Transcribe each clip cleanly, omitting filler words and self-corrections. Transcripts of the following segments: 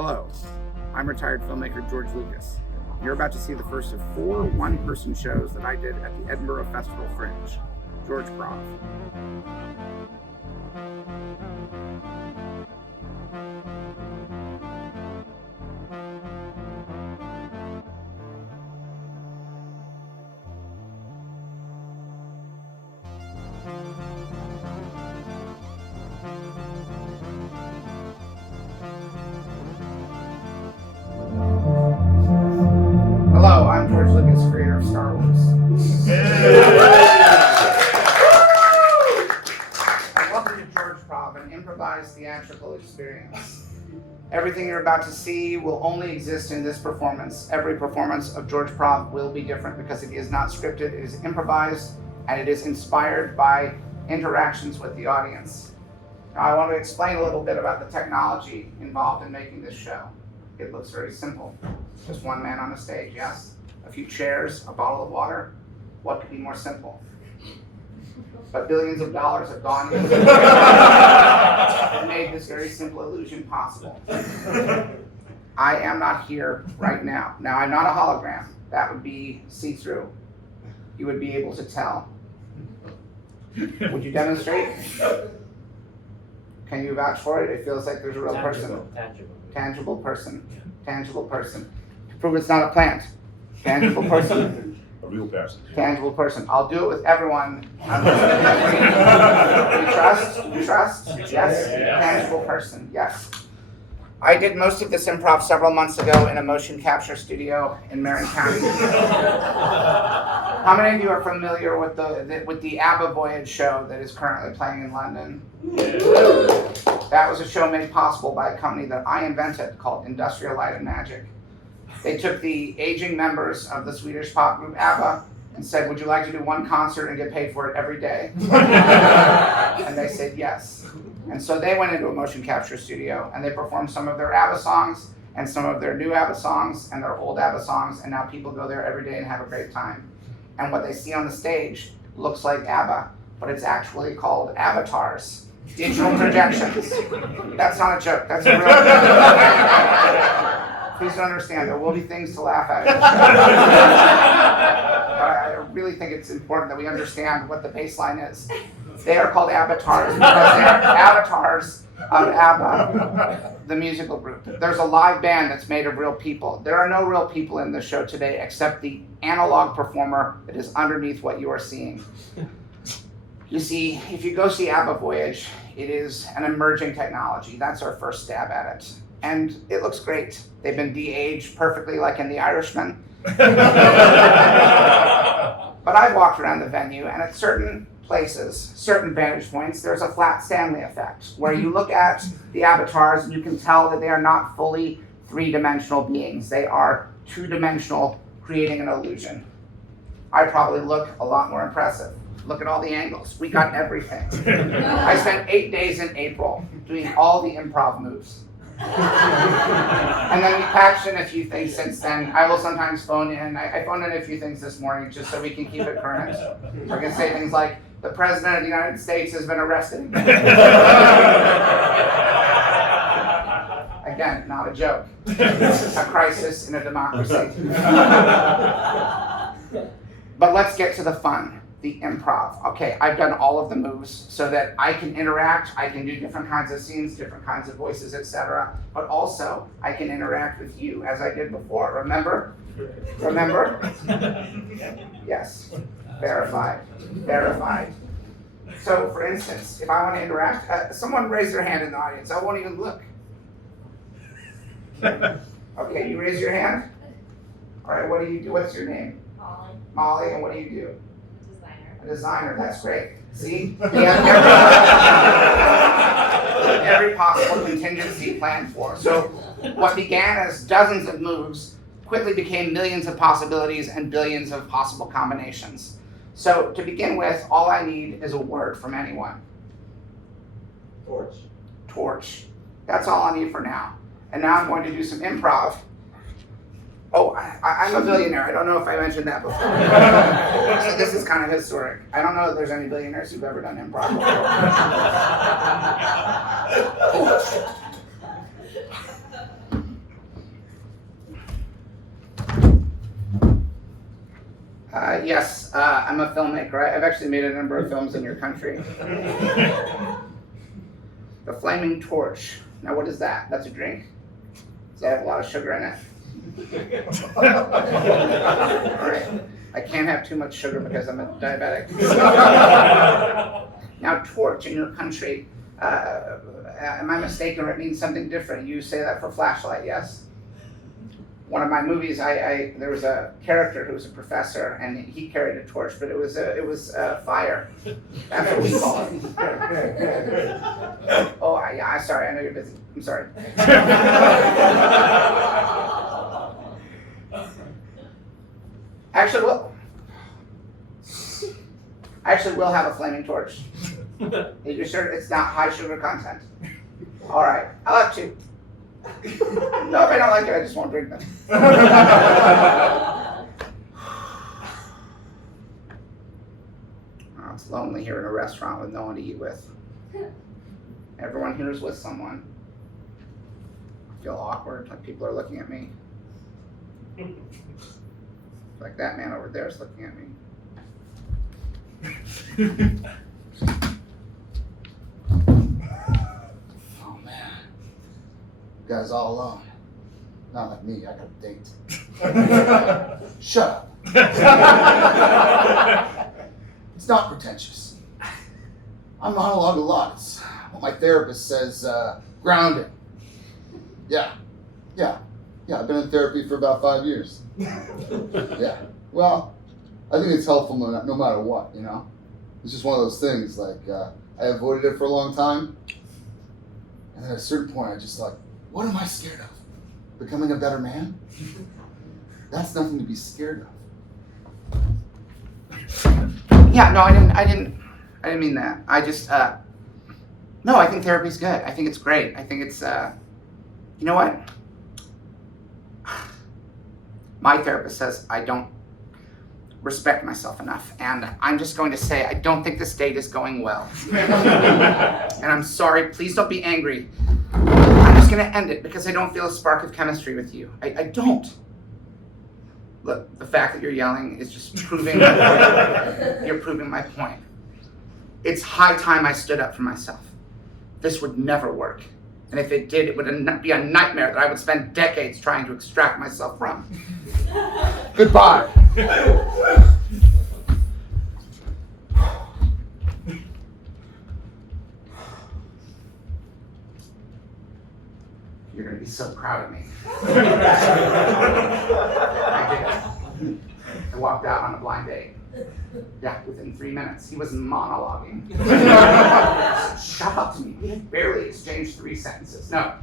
Hello, I'm retired filmmaker George Lucas. You're about to see the first of 4 one-person shows that I did at the Edinburgh Festival Fringe. George Prov. Hello, I'm George Lucas, creator of Star Wars. Welcome to George Prov, an improvised theatrical experience. Everything you're about to see will only exist in this performance. Every performance of George Prov will be different because it is not scripted, it is improvised, and it is inspired by interactions with the audience. Now, I want to explain a little bit about the technology involved in making this show. It looks very simple. Just one man on the stage, yes? A few chairs, a bottle of water. What could be more simple? But billions of dollars have gone into it and made this very simple illusion possible. I am not here right now. Now, I'm not a hologram. That would be see-through. You would be able to tell. Would you demonstrate? Can you vouch for it? It feels like there's a real person. Tangible person. Tangible person. To prove it's not a plant. Tangible person. A real person. Tangible person. I'll do it with everyone. You trust? You trust? Yes? Tangible person. Yes. I did most of this improv several months ago in a motion capture studio in Marin County. How many of you are familiar with the ABBA Voyage show that is currently playing in London? That was a show made possible by a company that I invented called Industrial Light and Magic. They took the aging members of the Swedish pop group ABBA and said, would you like to do one concert and get paid for it every day? And they said yes. And so they went into a motion capture studio and they performed some of their ABBA songs and some of their new ABBA songs and their old ABBA songs, and now people go there every day and have a great time. And what they see on the stage looks like ABBA, but it's actually called avatars, digital projections. That's not a joke, that's a real Please don't understand, there will be things to laugh at. But I really think it's important that we understand what the baseline is. They are called avatars because they are avatars of ABBA, the musical group. There's a live band that's made of real people. There are no real people in the show today except the analog performer that is underneath what you are seeing. You see, if you go see ABBA Voyage, it is an emerging technology. That's our first stab at it. And it looks great. They've been de-aged perfectly like in The Irishman. But I've walked around the venue, and at certain places, certain vantage points, there's a flat Stanley effect, where you look at the avatars and you can tell that they are not fully three-dimensional beings. They are two-dimensional, creating an illusion. I probably look a lot more impressive. Look at all the angles. We got everything. I spent 8 days in April doing all the improv moves. And then we patched in a few things since then. I will sometimes phone in. I phoned in a few things this morning just so we can keep it current. We're going to say things like, the President of the United States has been arrested. Again, not a joke. A crisis in a democracy. But let's get to the fun, the improv. Okay, I've done all of the moves so that I can interact, I can do different kinds of scenes, different kinds of voices, etc. But also, I can interact with you as I did before. Remember? Remember? Yes. Verified. Verified. So, for instance, if I want to interact, someone raise their hand in the audience. I won't even look. Okay, you raise your hand. All right, what do you do? What's your name? Molly. Molly, and what do you do? Designer. A designer, that's great. See? We have every possible contingency planned for. So what began as dozens of moves quickly became millions of possibilities and billions of possible combinations. So to begin with, all I need is a word from anyone. Torch. Torch. That's all I need for now. And now I'm going to do some improv. Oh, I'm a billionaire. I don't know if I mentioned that before. So this is kind of historic. I don't know if there's any billionaires who've ever done improv before. Yes, I'm a filmmaker. I've actually made a number of films in your country. The Flaming Torch. Now, what is that? That's a drink? Does that have a lot of sugar in it? All right. I can't have too much sugar because I'm a diabetic. Now, torch in your country, am I mistaken or it means something different? You say that for flashlight, yes? One of my movies, there was a character who was a professor and he carried a torch, but it was fire. That's what we call it. Oh, yeah, sorry, I know you're busy. I'm sorry. Actually, we'll have a flaming torch. You're sure it's not high sugar content? All right, I'll have two. No, if I don't like it, I just won't drink them. Oh, it's lonely here in a restaurant with no one to eat with. Everyone here is with someone. I feel awkward, like people are looking at me. Like that man over there is looking at me. Oh man. You guys all alone. Not like me, I got a date. Shut up. It's not pretentious. I monologue a lot. It's what my therapist says, grounding. Yeah, I've been in therapy for about 5 years. Yeah, well, I think it's helpful no matter what, you know? It's just one of those things, like, I avoided it for a long time, and then at a certain point, I just like, what am I scared of? Becoming a better man? That's nothing to be scared of. Yeah, no, I didn't mean that. I just, no, I think therapy's good. I think it's great. I think it's, you know what? My therapist says I don't respect myself enough, and I'm just going to say I don't think this date is going well. And I'm sorry, please don't be angry. I'm just going to end it because I don't feel a spark of chemistry with you. I don't. Look, the fact that you're yelling is just proving my point. You're proving my point. It's high time I stood up for myself. This would never work. And if it did, it would be a nightmare that I would spend decades trying to extract myself from. Goodbye. You're going to be so proud of me. I did. I walked out on a blind date. Yeah, within 3 minutes. He was monologuing. Shut up to me. We had barely exchanged 3 sentences. No,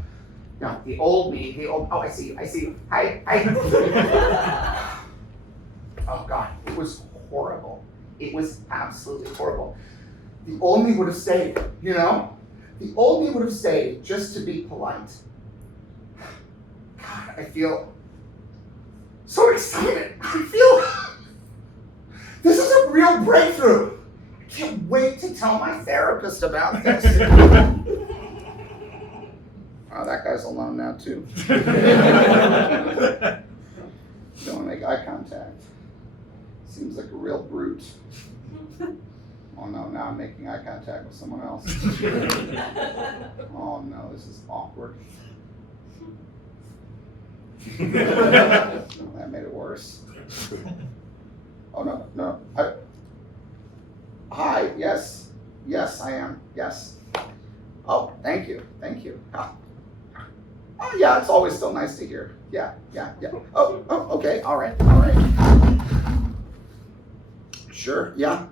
the old me, oh, I see you. Hi. Oh God, it was horrible. It was absolutely horrible. The old me would have stayed, you know? The old me would have stayed just to be polite. God, I feel so excited. This is a real breakthrough. I can't wait to tell my therapist about this. Oh, that guy's alone now too. Don't make eye contact. Seems like a real brute. Oh no, now I'm making eye contact with someone else. Oh no, this is awkward. Oh, that made it worse. Oh no. Hi, yes, I am, yes. Oh, thank you. Oh yeah, it's always still nice to hear. Yeah. Oh, okay, all right. Sure, yeah.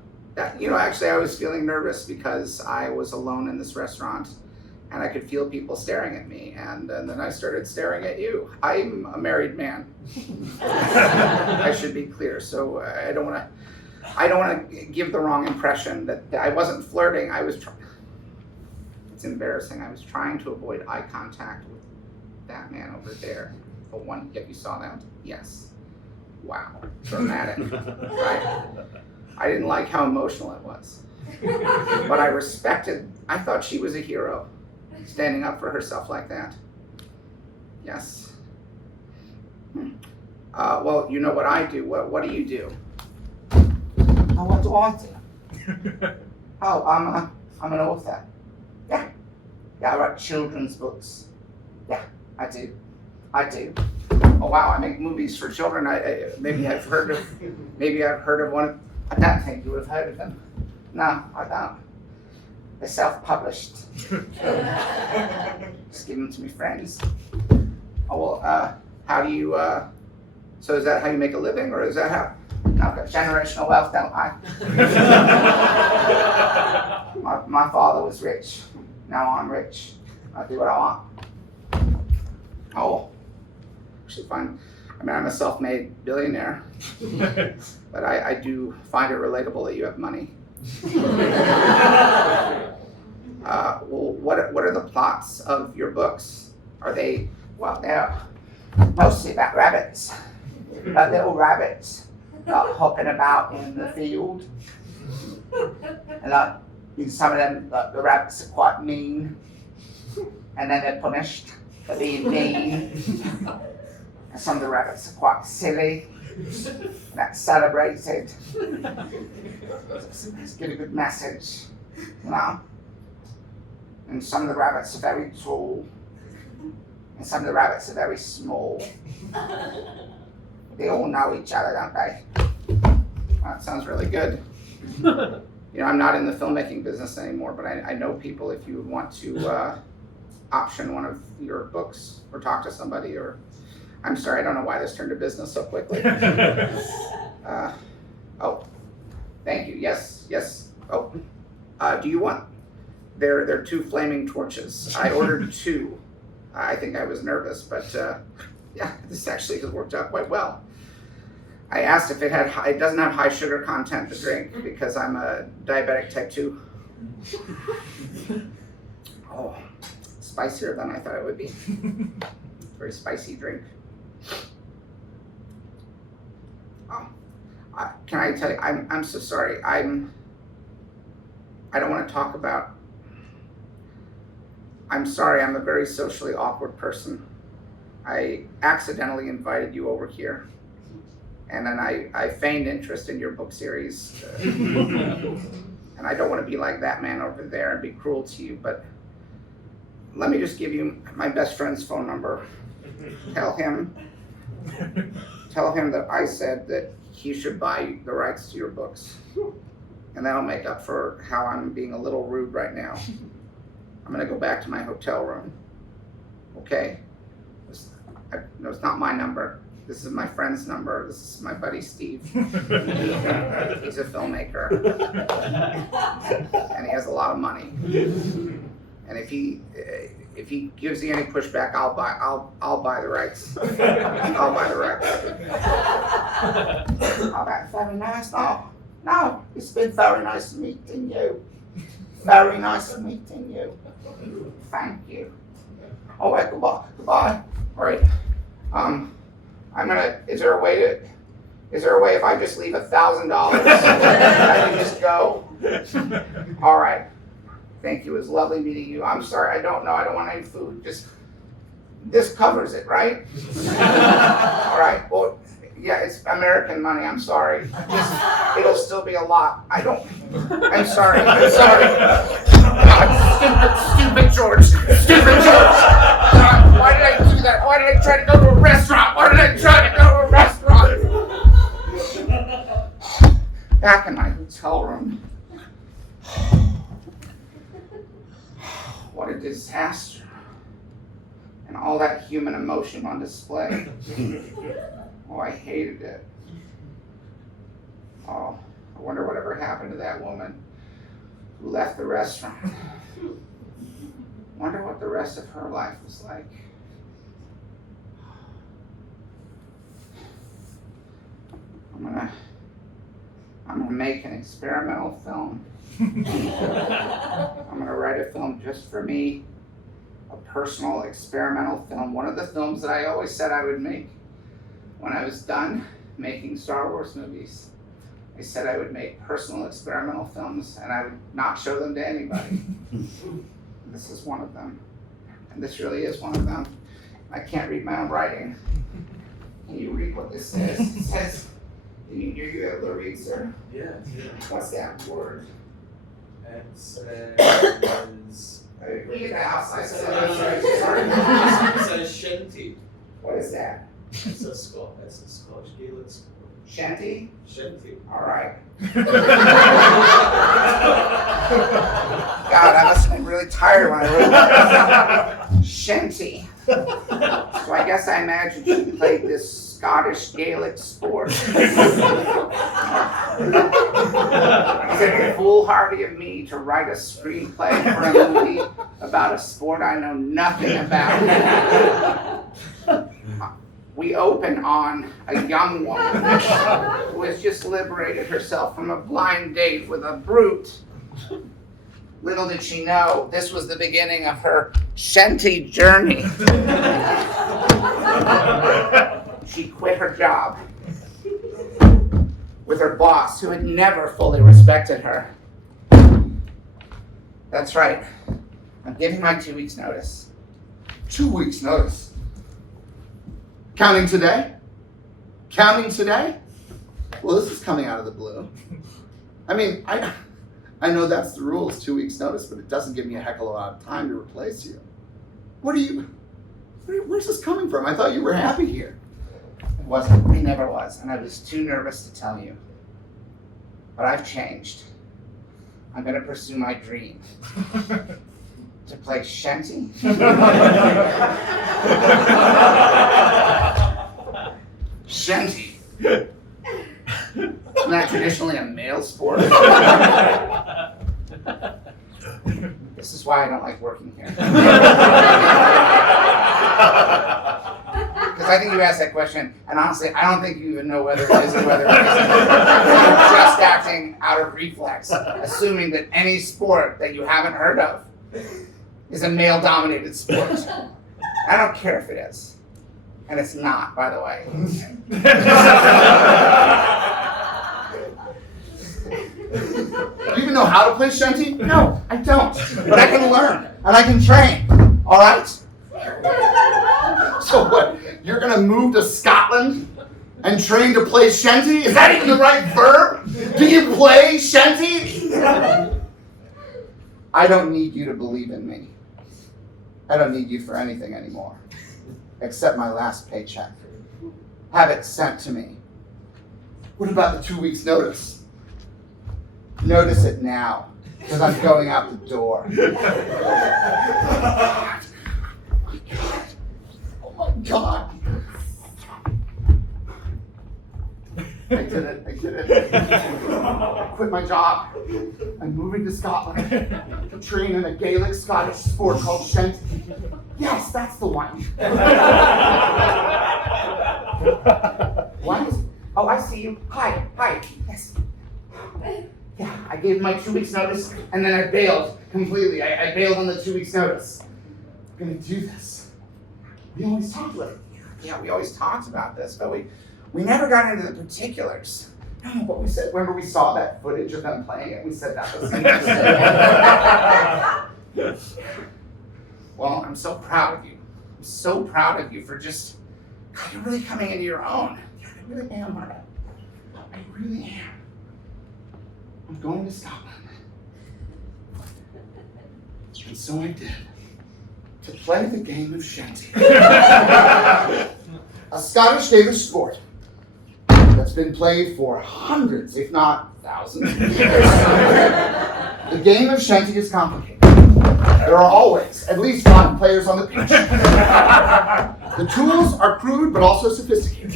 You know, actually I was feeling nervous because I was alone in this restaurant and I could feel people staring at me, and then I started staring at you. I'm a married man. I should be clear, so I don't want to give the wrong impression that I wasn't flirting. It's embarrassing. I was trying to avoid eye contact with that man over there. The one, if you saw that, yes. Wow, dramatic, right? I didn't like how emotional it was, but I thought she was a hero, standing up for herself like that. Yes. Well, you know what I do. What do you do? Oh, what do I do? Oh, I'm an author. Yeah. Yeah, I write children's books. Yeah, I do. Oh wow, I make movies for children. Maybe I've heard of one. I don't think you would have heard of them. No, I don't. They're self-published. Just give them to me friends. Oh well, how do you? So is that how you make a living, or is that how? No, I've got generational wealth, don't I? my father was rich. Now I'm rich. I do what I want. Oh, actually fine. I mean, I'm a self-made billionaire, but I do find it relatable that you have money. Well, what are the plots of your books? Are they, well, they're mostly about rabbits. Little rabbits hopping about in the field. And some of them, the rabbits are quite mean, and then they're punished for being mean. And some of the rabbits are quite silly, and that's celebrated. Let's get a good message, you know. And some of the rabbits are very tall, and some of the rabbits are very small. They all know each other, don't they? That sounds really good. You know, I'm not in the filmmaking business anymore, but I know people if you want to option one of your books or talk to somebody, or I'm sorry, I don't know why this turned to business so quickly. Oh, thank you. Yes. Oh, do you want? They're 2 flaming torches. I ordered 2. I think I was nervous, but yeah, this actually has worked out quite well. I asked if it doesn't have high sugar content, the drink, because I'm a diabetic type 2. Oh, spicier than I thought it would be. Very spicy drink. Oh, can I tell you, I'm so sorry. I don't want to talk about, I'm sorry, I'm a very socially awkward person. I accidentally invited you over here. And then I feigned interest in your book series. And I don't want to be like that man over there and be cruel to you, but let me just give you my best friend's phone number. Tell him that I said that he should buy the rights to your books. And that'll make up for how I'm being a little rude right now. I'm gonna go back to my hotel room. Okay? No, it's not my number. This is my friend's number. This is my buddy Steve. He's a filmmaker. And he has a lot of money. And if he gives you any pushback, I'll buy the rights. I'll buy the rights. Oh, that's very nice. No, it's been very nice meeting you. Very nice meeting you. Thank you. All right, goodbye. All right. Is there a way if I just leave $1,000 I can just go? All right. Thank you. It was lovely meeting you. I'm sorry. I don't want any food. Just, this covers it, right? All right. Well, yeah, it's American money. I'm sorry. It'll still be a lot. I'm sorry. God, stupid George. God, why did I do that? Why did I try to go to a restaurant? Back in my hotel room. What a disaster. And all that human emotion on display. Oh, I hated it. Oh, I wonder whatever happened to that woman who left the restaurant. Wonder what the rest of her life was like. I'm gonna make an experimental film. I'm gonna write a film just for me, a personal experimental film. One of the films that I always said I would make when I was done making Star Wars movies. I said I would make personal experimental films and I would not show them to anybody. This is one of them. And this really is one of them. I can't read my own writing. Can you read what this says? It You able to read, sir? Yeah. What's that word? It says. Read it out. It says shanty. What is that? It's a Scottish Gaelic sport. Shanty? Shanty. All right. God, I must have been really tired when I wrote that. Shanty. So I guess I imagine she played this Scottish Gaelic sport. Is it foolhardy of me to write a screenplay for a movie about a sport I know nothing about? We open on a young woman who has just liberated herself from a blind date with a brute. Little did she know, this was the beginning of her Shanty Journey. She quit her job with her boss, who had never fully respected her. That's right. I'm giving my 2 weeks' notice. 2 weeks' notice? Counting today? Counting today? Well, this is coming out of the blue. I mean, I know that's the rules, 2 weeks' notice, but it doesn't give me a heck of a lot of time to replace you. Where's this coming from? I thought you were happy here. It wasn't. I never was, and I was too nervous to tell you. But I've changed. I'm going to pursue my dream. To play Shanty? Shanty. Isn't that traditionally a male sport? This is why I don't like working here. Because I think you asked that question, and honestly, I don't think you even know whether it is or whether it isn't. You're just acting out of reflex, assuming that any sport that you haven't heard of is a male-dominated sport. I don't care if it is. And it's not, by the way. Do you even know how to play Shanty? No, I don't. But I can learn, and I can train. All right? So what, you're going to move to Scotland and train to play Shanty? Is that even the right verb? Do you play Shanty? I don't need you to believe in me. I don't need you for anything anymore, except my last paycheck. Have it sent to me. What about the 2 weeks' notice? Notice it now, because I'm going out the door. Oh my God. I did it. I quit my job. I'm moving to Scotland to train in a Gaelic Scottish sport called Shanty. Yes, that's the one. What? Oh, I see you. Hi. Yes. Yeah, I gave my 2 weeks notice and then I bailed completely. I bailed on the 2 weeks notice. I'm gonna do this. We always talked about it. Yeah, we always talked about this, but we never got into the particulars. No, but we said, remember we saw that footage of them playing it? We said that was interesting. Well, I'm so proud of you. I'm so proud of you for just, God, you're really coming into your own. Yeah, I really am, Marta. I really am. I'm going to Scotland. And so I did. To play the game of Shanty. A Scottish Gaelic sport that's been played for hundreds, if not thousands of years. The game of Shanty is complicated. There are always at least 5 players on the pitch. The tools are crude but also sophisticated.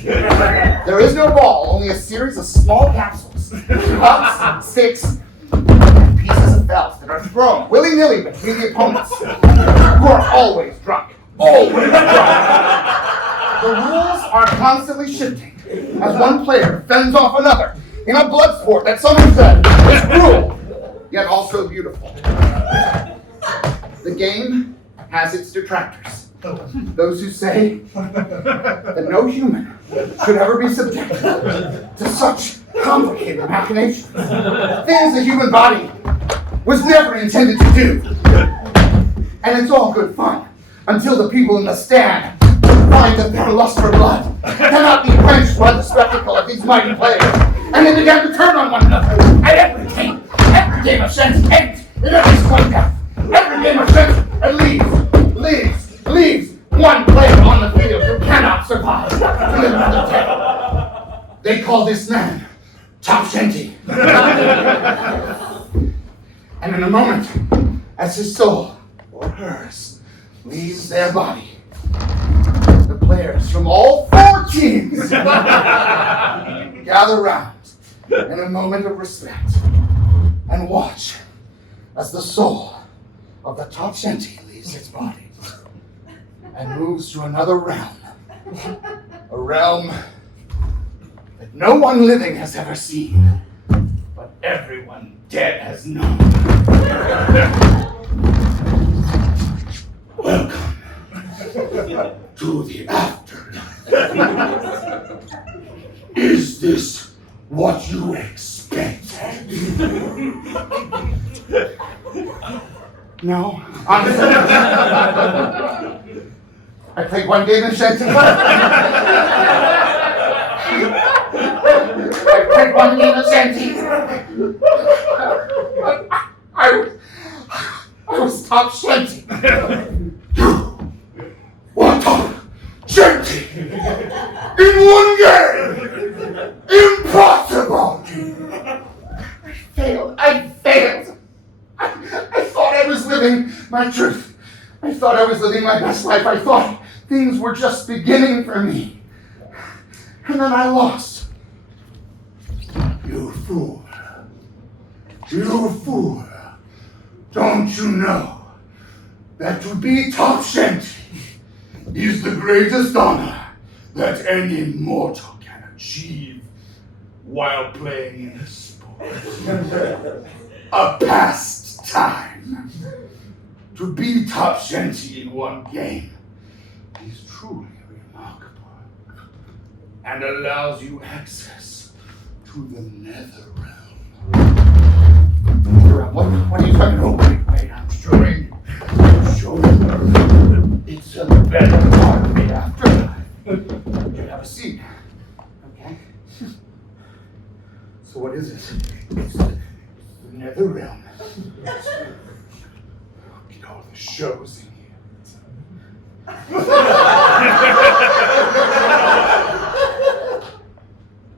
There is no ball, only a series of small capsules, cups, sticks, and pieces of felt that are thrown willy-nilly between the opponents, who are always drunk. Always drunk. The rules are constantly shifting as one player fends off another in a Bloodsport that someone said is cruel, yet also beautiful. The game has its detractors. Those who say that no human should ever be subjected to such complicated machinations. Things the human body was never intended to do. And it's all good fun until the people in the stand find that their lust for blood cannot be quenched by the spectacle of these mighty players and they began to turn on one another. And every game of Shanty ends in a sudden death. Every game of Shanty leaves one player on the field who cannot survive to another day. They call this man Top Shanty. And in a moment, as his soul or hers leaves their body, the players from all 4 teams gather round in a moment of respect and watch as the soul of the Top Shanty leaves its body and moves to another realm. A realm that no one living has ever seen, but everyone dead has known. Welcome to the afterlife. Is this what you expected? No. Honestly, I played one game of Shanty. I played one game of Shanty. I was Top Shanty. You were Top Shanty in one game. Impossible. I failed. I thought I was living my truth. I thought I was living my best life. I thought things were just beginning for me. And then I lost. You fool. You fool. Don't you know that to be Top Shanty is the greatest honor that any mortal can achieve while playing in a sport? A pastime. To be Top Shanty in one game is truly remarkable and allows you access to the nether realm. What are you talking about? Wait, I'm showing you. It's a better part of the afterlife. You have a seat. Okay? So what is it? It's the nether realm. Look at all the shows in here.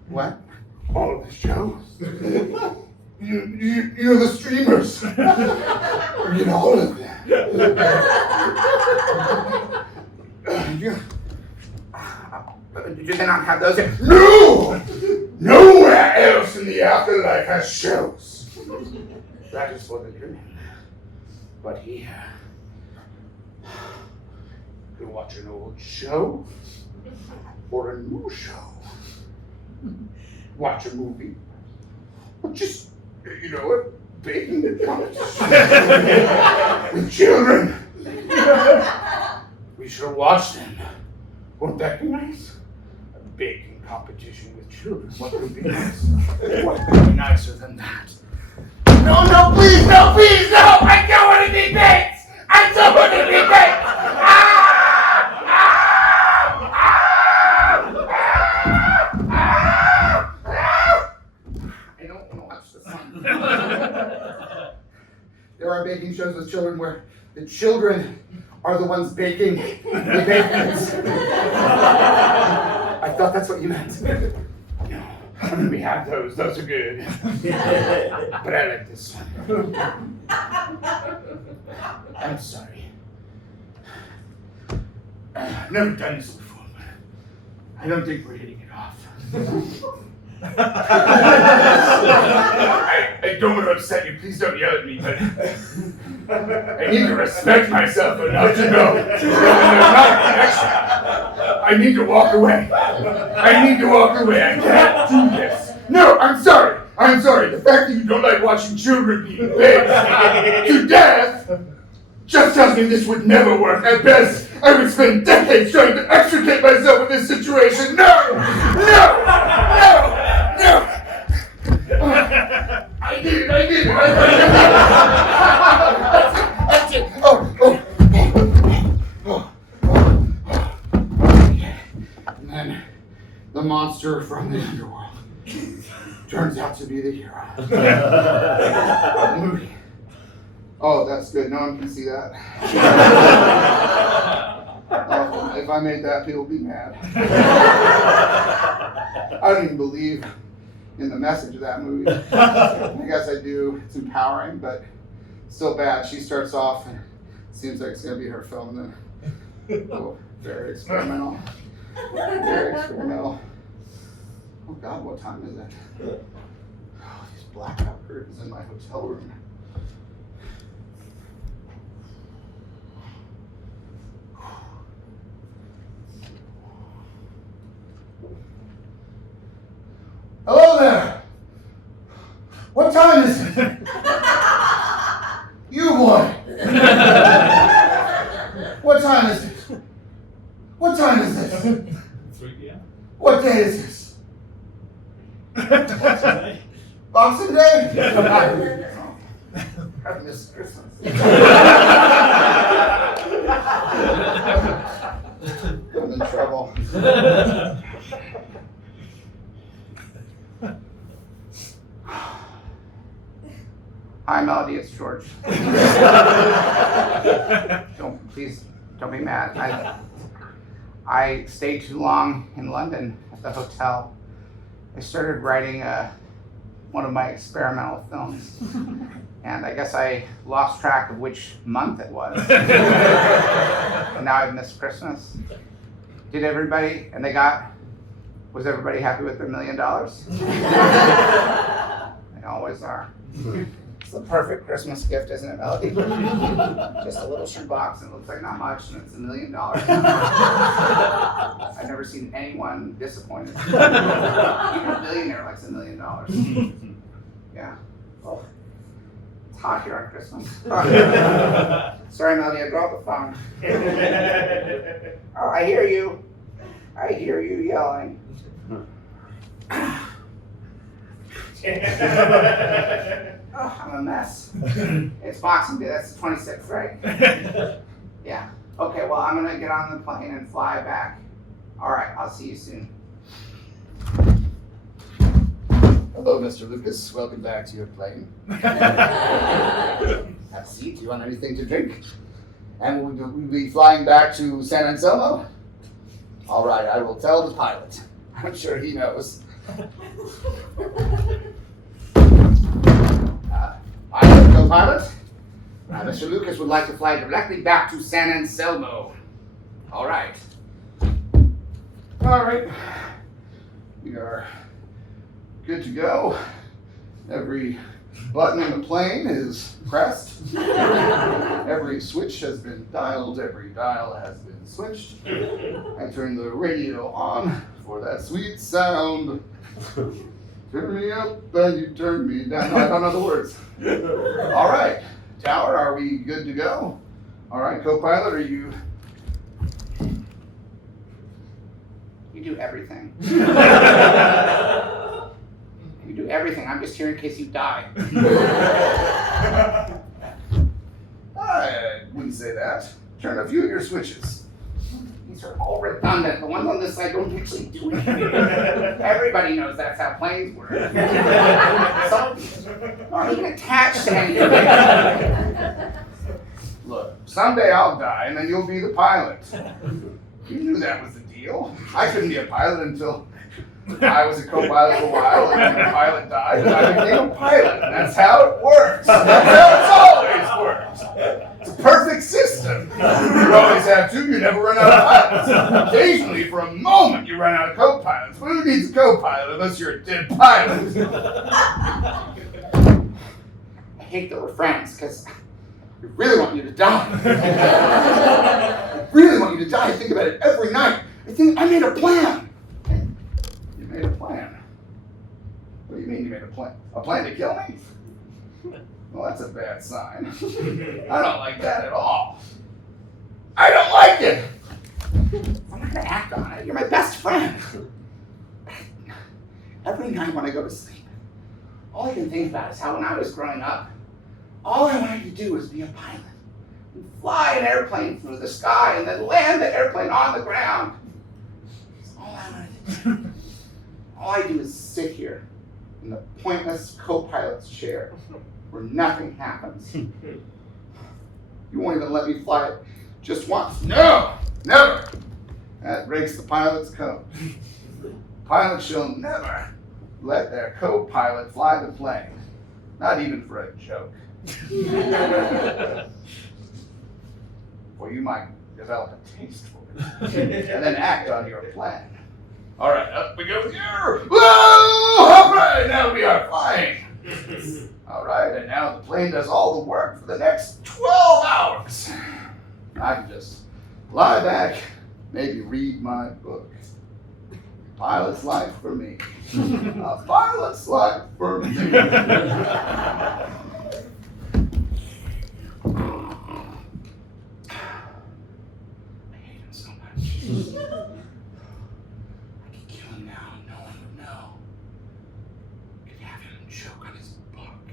What? All of the shows? You're the streamers. You know, all of them. Do they not have those here? No! Nowhere else in the afterlife has shows. That is for the living. But here, you can watch an old show or a new show. Watch a movie. Or just, you know, a baking competition with children. We should watch them. Won't that be nice? A baking competition with children. What could be nice? What could be nicer than that? No, please, no! I don't want to be baked! I don't want to be baked! I don't want to watch the sun. There are baking shows with children where the children are the ones baking the bakers. I thought that's what you meant. No, we have those. Those are good. But I like this one. I'm sorry. I've never done this before, but I don't think we're hitting it off. I don't want to upset you. Please don't yell at me, but I need to respect myself enough to know that when there's not a connection, I need to walk away. I can't do this. No, I'm sorry. The fact that you don't like watching children being baked to death just tells me this would never work. At best, I would spend decades trying to extricate myself from this situation. No! I did it. That's it. Oh. And then the monster from the underworld turns out to be the hero of the movie. Oh, that's good. No one can see that. Oh, if I made that, people would be mad. I don't even believe in the message of that movie. I guess I do. It's empowering, but still bad. She starts off and it seems like it's going to be her film. Then, oh, very experimental. Very experimental. Oh God, what time is it? Oh, these blackout curtains in my hotel room. Hello there! What time is it? You boy! What time is it? What time is this? 3 p.m. What day is this? Boxing Day? I missed Christmas. I'm in trouble. Hi, Melody, it's George. Please don't be mad. I stayed too long in London at the hotel. I started writing one of my experimental films, and I guess I lost track of which month it was. And now I've missed Christmas. Was everybody happy with their $1 million? They always are. It's the perfect Christmas gift, isn't it, Melody? Just a little shoebox, and it looks like not much, and it's $1 million. I've never seen anyone disappointed. Even a billionaire likes $1 million. Yeah. Oh, it's hot here on Christmas. Sorry, Melody, I dropped the phone. Oh, I hear you. I hear you yelling. Oh, I'm a mess. It's Boxing Day, that's the 26th, right? Yeah. Okay, well, I'm gonna get on the plane and fly back. All right, I'll see you soon. Hello, Mr. Lucas. Welcome back to your plane. Have a seat. Do you want anything to drink? And we'll be flying back to San Anselmo? All right, I will tell the pilot. I'm sure he knows. Pilot, co-pilot. Mr. Lucas would like to fly directly back to San Anselmo. All right. All right. We are good to go. Every button in the plane is pressed. Every switch has been dialed. Every dial has been switched. I turn the radio on for that sweet sound. Turn me up and you turn me down. No, I don't know the words. All right, Tower, are we good to go? All right, co-pilot, are you? You do everything. You do everything. I'm just here in case you die. I wouldn't say that. Turn a few of your switches. These are all redundant. The ones on this side don't actually do anything. Everybody knows that's how planes work. Some aren't even attached to anything. Look, someday I'll die and then you'll be the pilot. You knew that was the deal. I couldn't be a pilot until I was a co-pilot for a while, and then the pilot died, and I became a pilot. And that's how it works. That's how it's always worked. It's a perfect system. You always have two, you never run out of pilots. Occasionally, for a moment, you run out of co-pilots. But who needs a co-pilot unless you're a dead pilot? I hate that we're friends, because I really want you to die. I really want you to die. I think about it every night. I made a plan. You made a plan? What do you mean you made a plan? A plan to kill me? Well, that's a bad sign. I don't like that at all. I don't like it. I'm not going to act on it. You're my best friend. Every night when I go to sleep, all I can think about is how when I was growing up, all I wanted to do was be a pilot. And fly an airplane through the sky and then land the airplane on the ground. That's all I wanted to do. All I do is sit here in the pointless co-pilot's chair where nothing happens. You won't even let me fly it just once. No, never. That breaks the pilot's code. Pilots shall never let their co-pilot fly the plane, not even for a joke. Or you might develop a taste for it, and then act on your plan. All right, up we go here. Whoa! All right, now we are flying. All right, and now the plane does all the work for the next 12 hours. I can just lie back, maybe read my book. Pilot's life for me. A pilot's life for me. I hate him so much. I could kill him now and no one would know. Could have him choke on his book.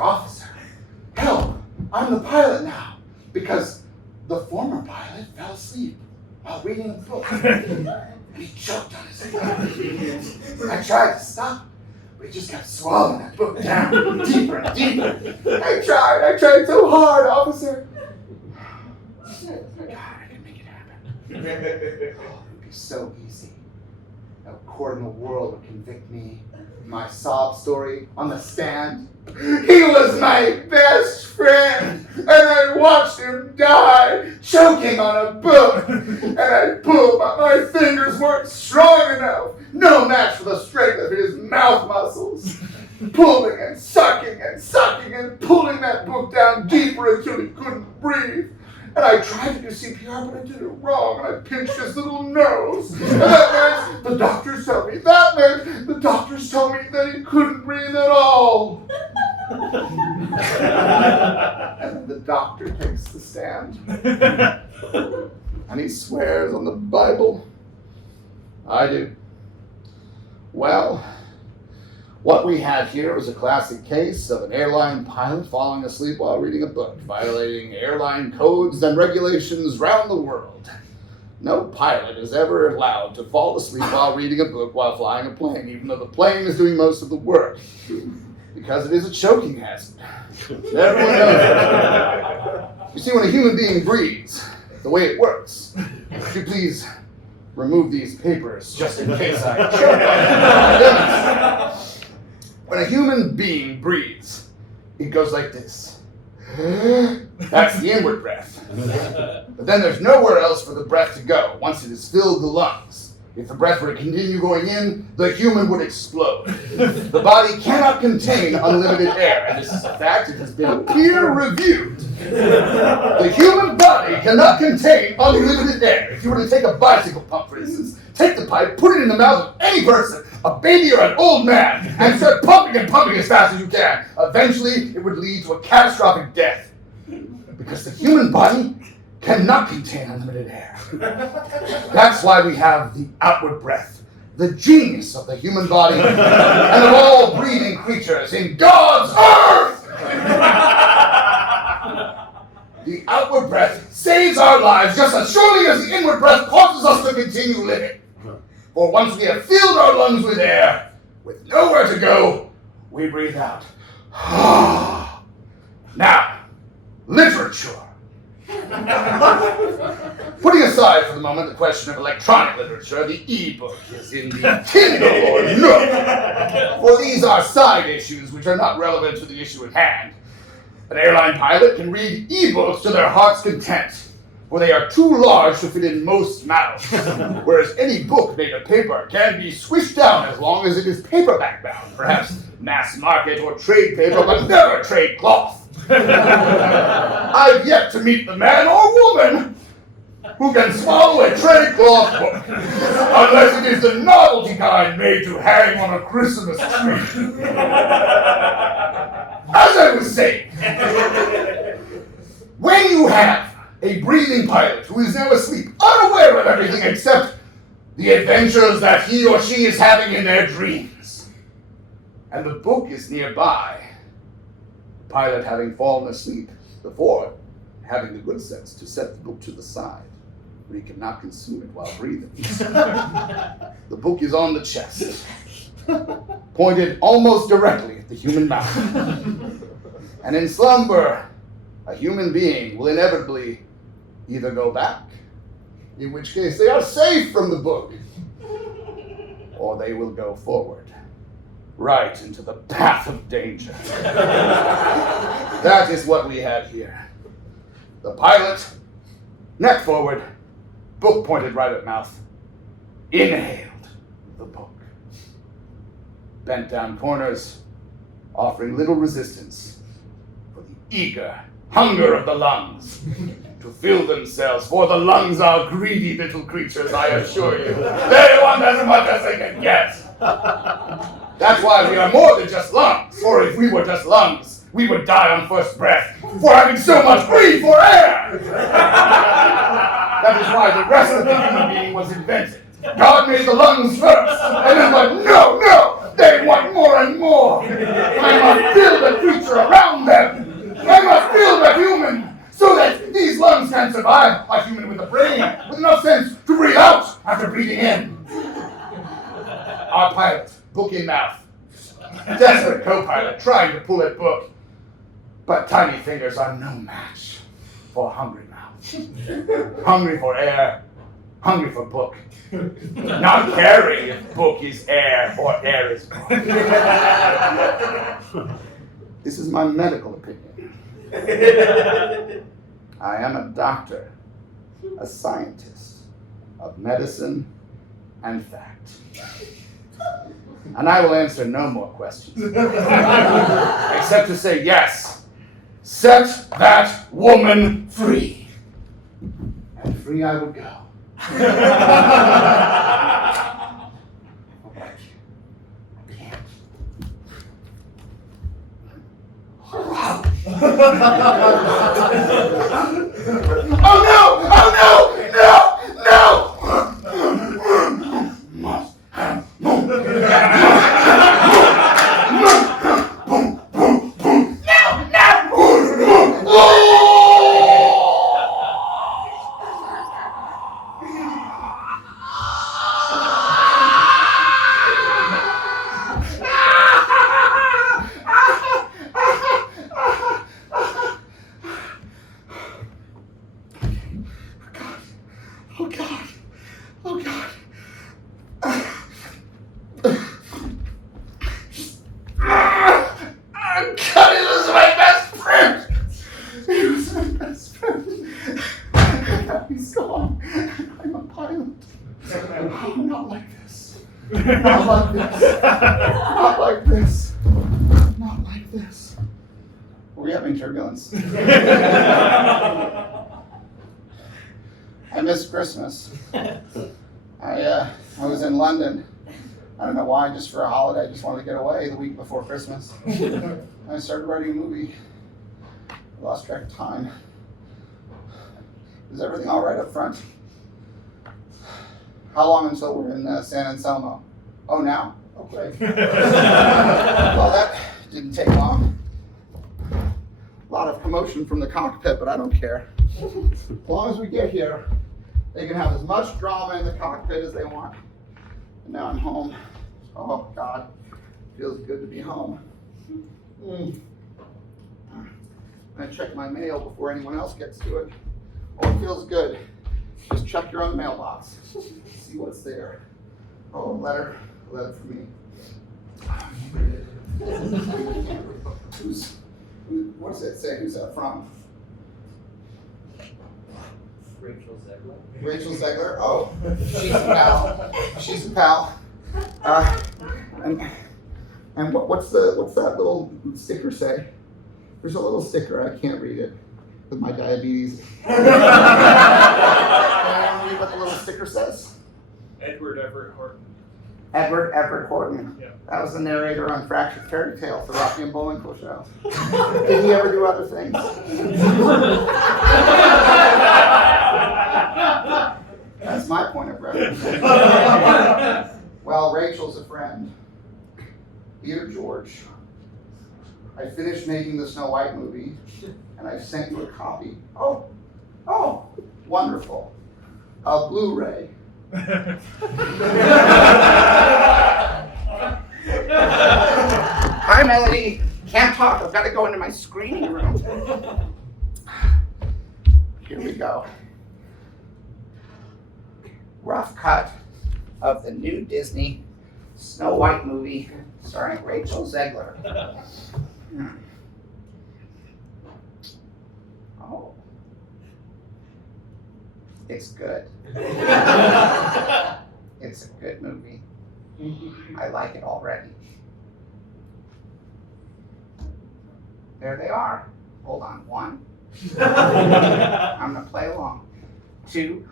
Officer, help! I'm the pilot now. Because the former pilot fell asleep while reading a book. And he choked on his book. I tried to stop, but he just kept swallowing that book down deeper and deeper. I tried so hard, officer. God, I can make it happen. Oh, it would be so easy. No court in the world would convict me. My sob story on the stand. He was my best friend, and I watched him die, choking on a book. And I pulled, but my fingers weren't strong enough. No match for the strength of his mouth muscles. Pulling and sucking and pulling that book down deeper until he couldn't breathe. And I tried to do CPR, but I did it wrong, and I pinched his little nose. And that meant the doctors tell me that he couldn't breathe at all. And then the doctor takes the stand. And he swears on the Bible. I do. Well, what we had here was a classic case of an airline pilot falling asleep while reading a book, violating airline codes and regulations around the world. No pilot is ever allowed to fall asleep while reading a book while flying a plane, even though the plane is doing most of the work, because it is a choking hazard. Everyone knows it. You see, when a human being breathes, the way it works, could you please remove these papers just in case I choke on them? When a human being breathes, it goes like this. That's the inward breath. But then there's nowhere else for the breath to go once it has filled the lungs. If the breath were to continue going in, the human would explode. The body cannot contain unlimited air, and this is a fact. It has been peer-reviewed. The human body cannot contain unlimited air. If you were to take a bicycle pump, for instance, take the pipe, put it in the mouth of any person, a baby or an old man, and start pumping and pumping as fast as you can. Eventually, it would lead to a catastrophic death. Because the human body cannot contain unlimited air. That's why we have the outward breath, the genius of the human body, and of all breathing creatures in God's earth! The outward breath saves our lives just as surely as the inward breath causes us to continue living. For once we have filled our lungs with air, with nowhere to go, we breathe out. Now, literature. Putting aside for the moment the question of electronic literature, the e-book is in the Kindle or Nook. For these are side issues which are not relevant to the issue at hand. An airline pilot can read e-books to their heart's content, for they are too large to fit in most mouths, whereas any book made of paper can be squished down as long as it is paperback bound, perhaps mass market or trade paper, but never trade cloth. I've yet to meet the man or woman who can swallow a trade cloth book, unless it is the novelty kind made to hang on a Christmas tree. As I was saying, when you have a breathing pilot who is now asleep, unaware of everything except the adventures that he or she is having in their dreams, and the book is nearby, the pilot having fallen asleep before having the good sense to set the book to the side, but he cannot consume it while breathing. The book is on the chest, pointed almost directly at the human mouth. And in slumber, a human being will inevitably either go back, in which case they are safe from the book, or they will go forward, right into the path of danger. That is what we have here. The pilot, neck forward, book pointed right at mouth, inhaled the book. Bent down corners, offering little resistance for the eager hunger of the lungs to fill themselves, for the lungs are greedy little creatures, I assure you. They want as much as they can get. That's why we are more than just lungs, for if we were just lungs, we would die on first breath for having so much greed for air. That is why the rest of the human being was invented. God made the lungs first, and then like, no, they want more and more. I must build a creature around them. I must build a human so that these lungs can survive. A human with a brain, with enough sense to breathe out after breathing in. Our pilot, book in mouth. Desperate co-pilot trying to pull at book. But tiny fingers are no match for hungry mouth. Hungry for air, hungry for book. Not caring if book is air or air is book. This is my medical opinion. I am a doctor, a scientist of medicine and fact. And I will answer no more questions. Except to say yes, set that woman free. And free I will go. Oh no! Must have more. Oh God. God, he was my best friend. He was my best friend. He's gone. I'm a pilot. Oh, not like this. Not like this. Not like this. Not like this. Are we having turbulence? I missed Christmas. I was in London. I don't know why, just for a holiday. I just wanted to get away the week before Christmas. I started writing a movie. I lost track of time. Is everything all right up front? How long until we're in San Anselmo? Oh, now? Oh, great. Well, that didn't take long. A lot of commotion from the cockpit, but I don't care. As long as we get here, they can have as much drama in the cockpit as they want. And now I'm home. Oh, God. Feels good to be home. I'm going to check my mail before anyone else gets to it. Oh, it feels good. Just check your own mailbox. See what's there. Oh, a letter for me. What does it say? Who's that from? Rachel Zegler. Rachel Zegler. Oh, she's a pal. She's a pal. And what's that little sticker say? There's a little sticker. I can't read it with my diabetes. Can I read what the little sticker says? Edward Everett Horton. Edward Everett Horton. Yeah. That was the narrator on Fractured Fairy Tale, the Rocky and Bullwinkle show. Did he ever do other things? That's my point of reference. Well, Rachel's a friend. Dear George, I finished making the Snow White movie, and I sent you a copy. Oh, wonderful. a Blu-ray. Hi, Melody. Can't talk. I've got to go into my screening room. Here we go. Rough cut of the new Disney Snow White movie starring Rachel Zegler. Oh. It's good. It's a good movie. I like it already. There they are. Hold on. 1. I'm gonna play along. 2,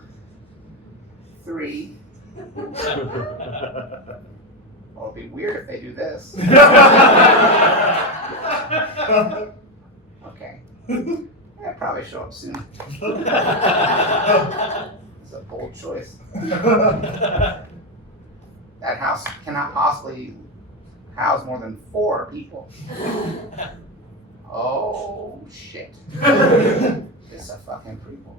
3. Well, it'll be weird if they do this. Okay. I'll probably show up soon. It's a bold choice. That house cannot possibly house more than 4 people. Oh, shit. It's a fucking prequel.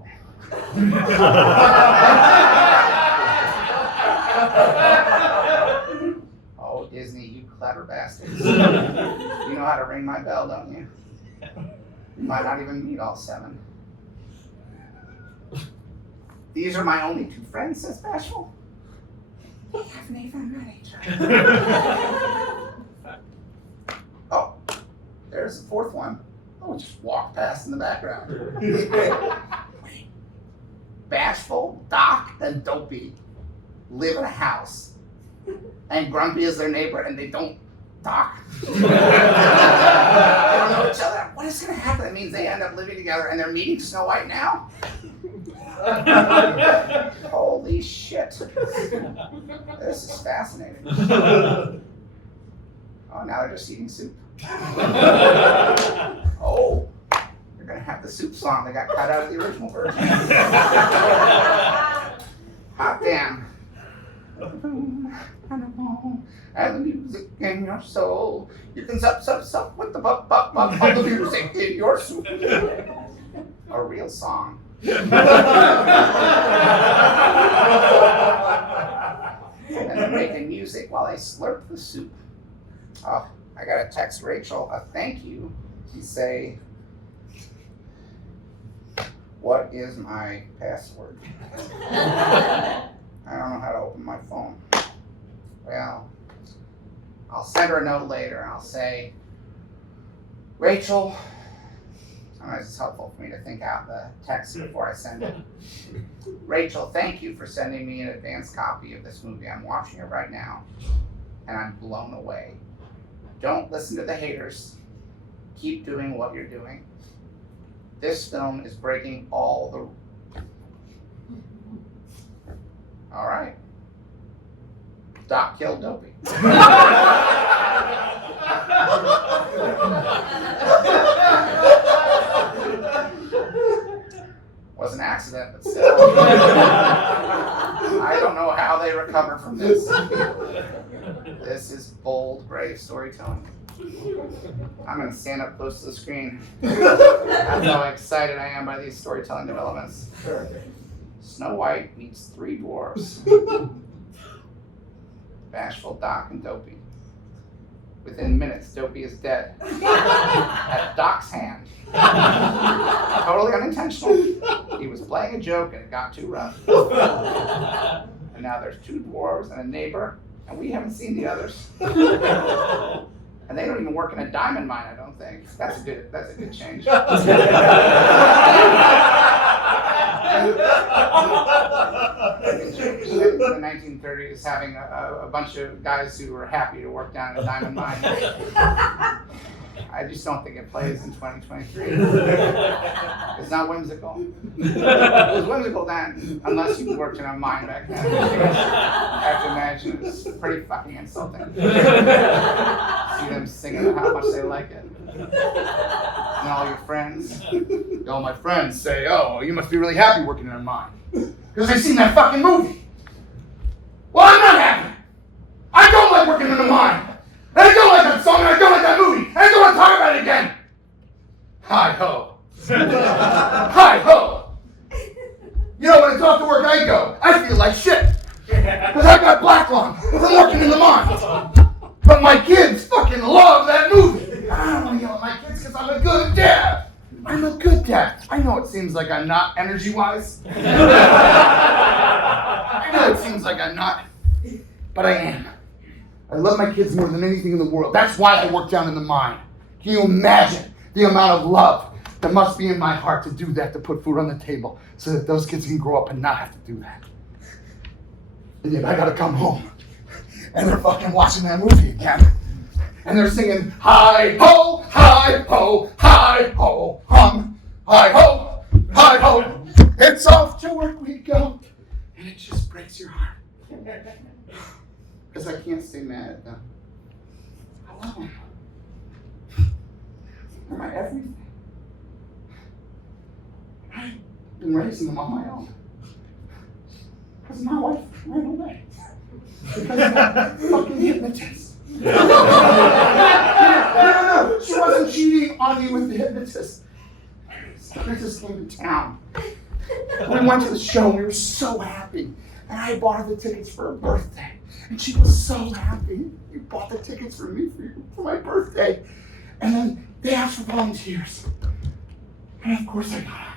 Oh, Disney, you clever bastards. You know how to ring my bell, don't you? You might not even meet all 7. These are my only 2 friends, says Bashful. We haven't even met each other. Oh, there's the 4th one. Oh, we just walked past in the background. Bashful, Doc, and Dopey live in a house. And Grumpy is their neighbor, and they don't talk. They don't know each other. What is going to happen? That means they end up living together, and they're meeting Snow White now? Holy shit. This is fascinating. Oh, now they're just eating soup. Oh, they're going to have the soup song that got cut out of the original version. Hot damn. And the music in your soul. You can sup with the bup of the music in your soup. A real song. And they're making music while I slurp the soup. Oh, I gotta text Rachel a thank you and say, what is my password? I don't know how to open my phone. Well, I'll send her a note later and I'll say, Rachel, it's helpful for me to think out the text before I send it. Rachel, thank you for sending me an advance copy of this movie. I'm watching it right now, and I'm blown away. Don't listen to the haters. Keep doing what you're doing. This film is breaking all the... All right. Doc killed Dopey. Was an accident, but still. I don't know how they recover from this. This is bold, brave storytelling. I'm going to stand up close to the screen. That's how excited I am by these storytelling developments. Snow White meets 3 dwarves. Bashful, Doc, and Dopey. Within minutes, Dopey is dead. At Doc's hand. Totally unintentional. He was playing a joke and it got too rough. And now there's 2 dwarves and a neighbor, and we haven't seen the others. And they don't even work in a diamond mine, I don't think. That's a good change. In the 1930s, having a bunch of guys who were happy to work down in a diamond mine. I just don't think it plays in 2023. It's not whimsical. It was whimsical then, unless you worked in a mine back then. I have to imagine it was pretty fucking insulting. See them singing how much they like it. And all your friends, all my friends say, oh, you must be really happy working in a mine. Because they've seen that fucking movie. Well, I'm not happy. I don't like working in a mine. And I don't like that song, and I don't like that movie. And I don't want to talk about it again. Hi ho. Hi ho. You know, when it's off to work, I I go, I feel like shit. Because I got black lung from working in the mines. But my kids fucking love that movie. I don't want to yell at my kids because I'm a good dad. I'm a good dad. I know it seems like I'm not energy-wise. I know it seems like I'm not, but I am. I love my kids more than anything in the world. That's why I work down in the mine. Can you imagine the amount of love that must be in my heart to do that, to put food on the table so that those kids can grow up and not have to do that? And yet I gotta come home and they're fucking watching that movie again. And they're singing, hi ho, hum, hi ho, it's off to work we go. And it just breaks your heart. Because I can't stay mad at them. I love them. They're my everything. I've been raising them on my own. Because my wife ran away. Because of that fucking hypnotist. No. She wasn't cheating on me with the hypnotist. The hypnotist came to town. We went to the show and we were so happy. And I bought her the tickets for her birthday. And she was so happy. You bought the tickets for me for my birthday. And then they asked for volunteers. And of course I got up.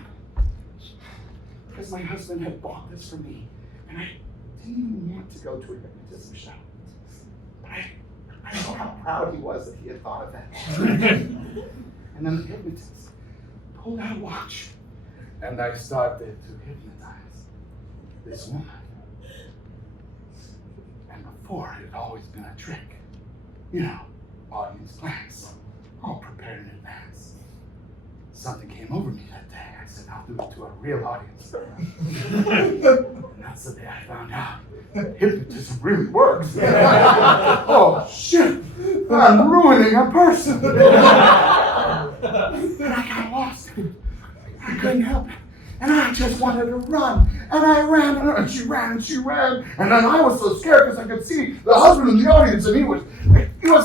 Because my husband had bought this for me. And I didn't even want to go to a hypnotism show. But I know how proud he was that he had thought of that. And then the hypnotist pulled out a watch. And I started to hypnotize this woman. And before, it had always been a trick. You know, audience plans, all prepared in advance. Something came over me that day. I said, I'll do it to a real audience. And that's the day I found out hypnotism really works. Oh shit, I'm ruining a person. And I got lost. I couldn't help it. And I just wanted to run. And I ran, and she ran, and she ran. And then I was so scared because I could see the husband in the audience, and he was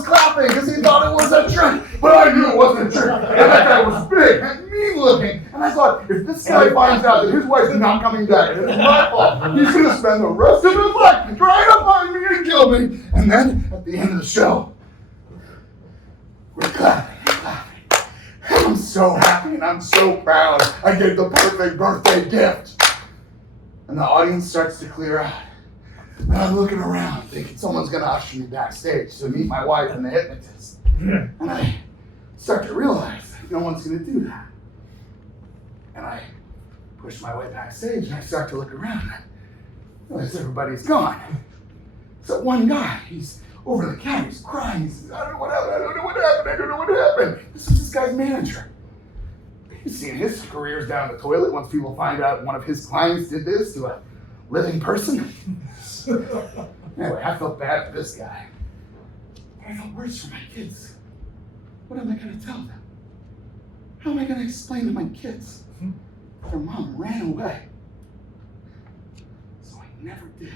clapping because he thought it was a trick. But I knew it wasn't a trick. And that guy was big and mean looking. And I thought, if this guy finds out that his wife is not coming back, it's my fault. He's going to spend the rest of his life trying to find me and kill me. And then, at the end of the show, we're clapping. I'm so happy and I'm so proud. I gave the perfect birthday gift. And the audience starts to clear out. And I'm looking around thinking someone's going to usher me backstage to meet my wife and the hypnotist. And I start to realize that no one's going to do that. And I push my way backstage and I start to look around. I realize everybody's gone. So one guy, he's over the counter, he's crying. He says, I don't know what happened. This is this guy's manager. He's seen his careers down the toilet once people find out one of his clients did this to a living person. Anyway, I felt bad for this guy. But I felt worse for my kids. What am I going to tell them? How am I going to explain to my kids that their mom ran away? So I never did.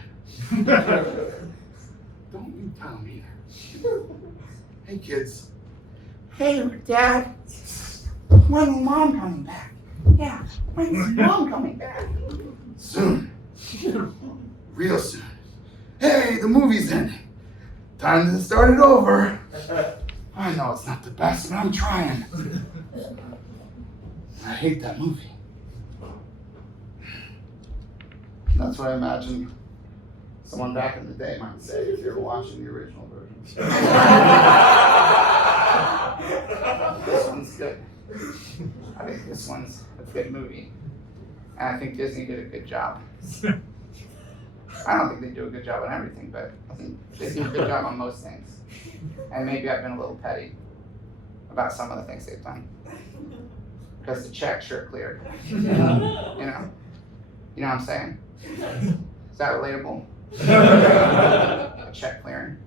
Don't you tell them either. Hey kids. Hey Dad. When's Mom coming back? Yeah, when's Mom coming back? Soon. Real soon. Hey, the movie's ending. Time to start it over. I know it's not the best, but I'm trying. I hate that movie. That's what I imagine someone back in the day might say if you're watching the original version. This one's good. I think this one's a good movie. And I think Disney did a good job. I don't think they do a good job on everything, but I think they do a good job on most things. And maybe I've been a little petty about some of the things they've done. Because the check sure cleared. You know what I'm saying? Is that relatable? A check clearing.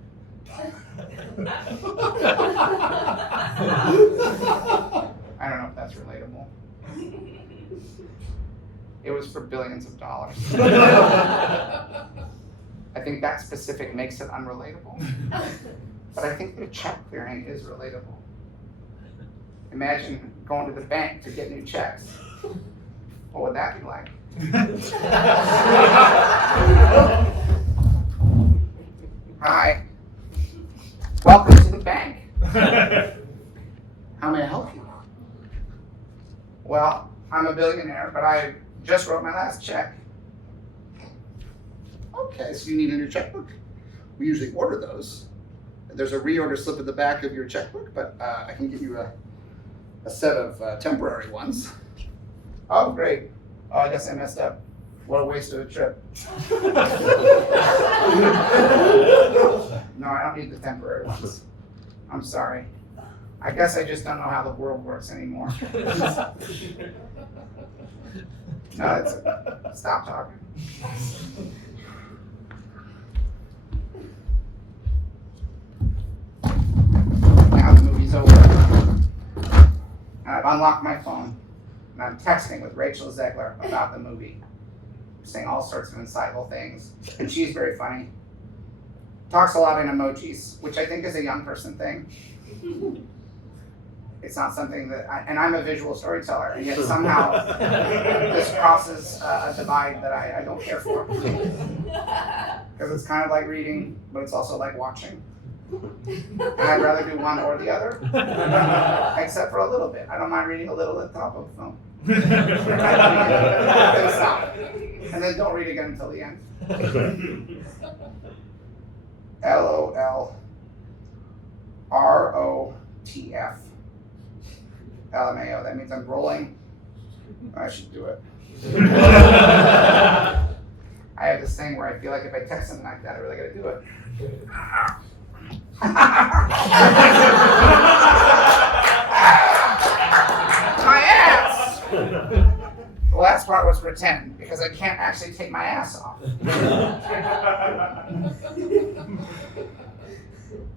I don't know if that's relatable. It was for billions of dollars. I think that specific makes it unrelatable. But I think the check clearing is relatable. Imagine going to the bank to get new checks. What would that be like? Hi. Welcome to the bank. How may I help you? Well, I'm a billionaire, but I just wrote my last check. Okay, so you need a new checkbook? We usually order those. There's a reorder slip at the back of your checkbook, but I can get you a set of temporary ones. Oh, great. Oh, I guess I messed up. What a waste of a trip. No, I don't need the temporary ones. I'm sorry. I guess I just don't know how the world works anymore. No, that's it. Stop talking. Now the movie's over. And I've unlocked my phone. And I'm texting with Rachel Zegler about the movie. We're saying all sorts of insightful things. And she's very funny. Talks a lot in emojis, which I think is a young person thing. It's not something that, and I'm a visual storyteller, and yet somehow this crosses a divide that I don't care for. Because it's kind of like reading, but it's also like watching. And I'd rather do one or the other, except for a little bit. I don't mind reading a little at the top of the phone. Then stop. And then don't read again until the end. LOL. ROTF. LMAO. That means I'm rolling. I should do it. I have this thing where I feel like if I text something like that, I really gotta do it. My ass! The last part was pretend, because I can't actually take my ass off.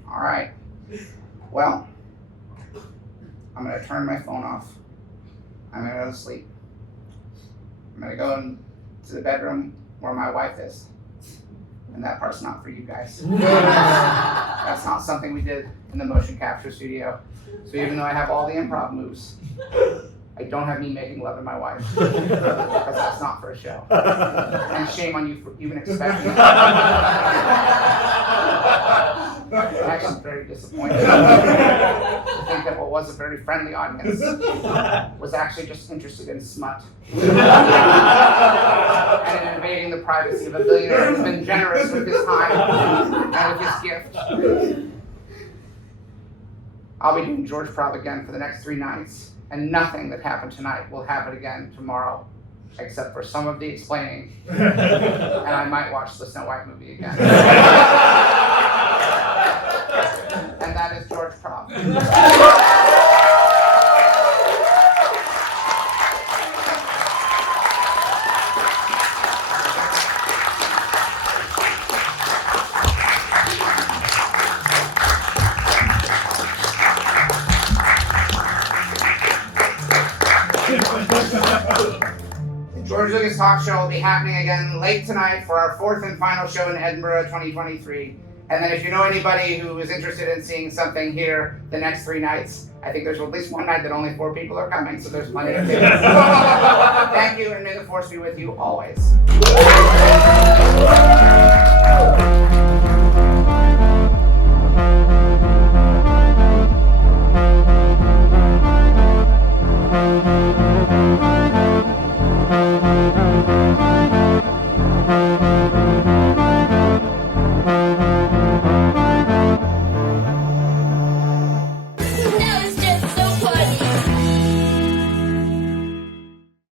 All right. Well, I'm gonna turn my phone off. I'm gonna go to sleep. I'm gonna go into the bedroom where my wife is. And that part's not for you guys. That's not something we did in the motion capture studio. So even though I have all the improv moves, I don't have me making love to my wife. Because that's not for a show. And shame on you for even expecting it. I'm actually very disappointed to think that what was a very friendly audience was actually just interested in smut. And in invading the privacy of a billionaire who's been generous with his time and with his gift. I'll be doing George Prov again for the next 3 nights, and nothing that happened tonight will happen again tomorrow, except for some of the explaining, and I might watch the Snow White movie again. And that is George Prov. George Lucas Talk Show will be happening again late tonight for our 4th and final show in Edinburgh 2023. And then if you know anybody who is interested in seeing something here the next 3 nights, I think there's at least one night that only 4 people are coming, so there's plenty of tickets. Thank you, and may the force be with you always.